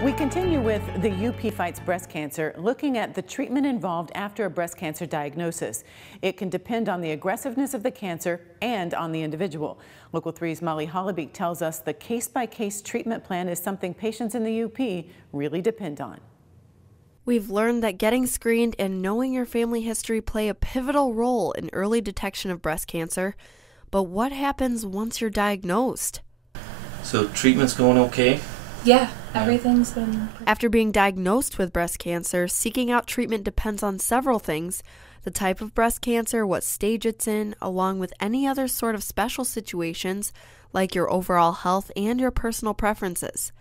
We continue with the UP Fights Breast Cancer, looking at the treatment involved after a breast cancer diagnosis. It can depend on the aggressiveness of the cancer and on the individual. Local 3's Molly Hollebeek tells us the case-by-case treatment plan is something patients in the UP really depend on. We've learned that getting screened and knowing your family history play a pivotal role in early detection of breast cancer. But what happens once you're diagnosed? So treatment's going okay? Yeah, everything's been... After being diagnosed with breast cancer, seeking out treatment depends on several things: the type of breast cancer, what stage it's in, along with any other sort of special situations like your overall health and your personal preferences.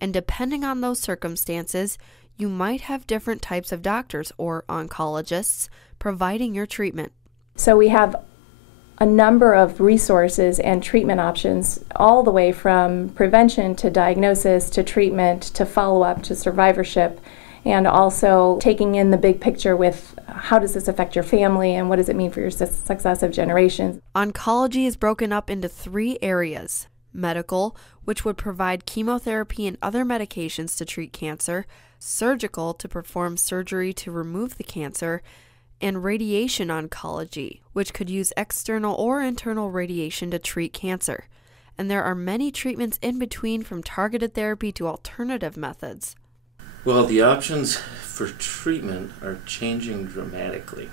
And depending on those circumstances, you might have different types of doctors or oncologists providing your treatment. So we have a number of resources and treatment options, all the way from prevention to diagnosis to treatment to follow-up to survivorship, and also taking in the big picture with how does this affect your family and what does it mean for your successive generations. Oncology is broken up into 3 areas: medical, which would provide chemotherapy and other medications to treat cancer; surgical, to perform surgery to remove the cancer; and radiation oncology, which could use external or internal radiation to treat cancer. And there are many treatments in between, from targeted therapy to alternative methods. Well, the options for treatment are changing dramatically.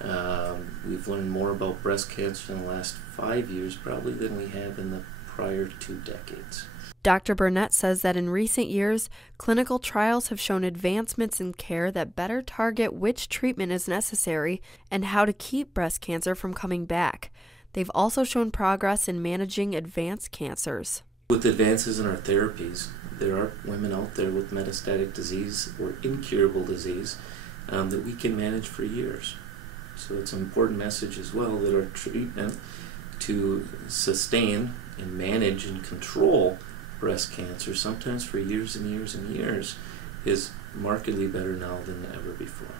We've learned more about breast cancer in the last 5 years probably than we have in the prior 2 decades. Dr. Burnett says that in recent years, clinical trials have shown advancements in care that better target which treatment is necessary and how to keep breast cancer from coming back. They've also shown progress in managing advanced cancers. With advances in our therapies, there are women out there with metastatic disease or incurable disease that we can manage for years. So it's an important message as well that our treatment to sustain and manage and control breast cancer, sometimes for years and years and years, is markedly better now than ever before.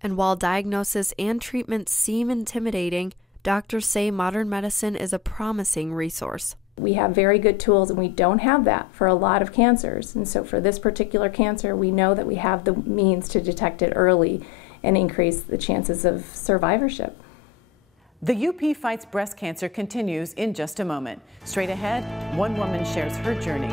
And while diagnosis and treatment seem intimidating, doctors say modern medicine is a promising resource. We have very good tools, and we don't have that for a lot of cancers. And so for this particular cancer, we know that we have the means to detect it early and increase the chances of survivorship. The UP Fights Breast Cancer continues in just a moment. Straight ahead, one woman shares her journey.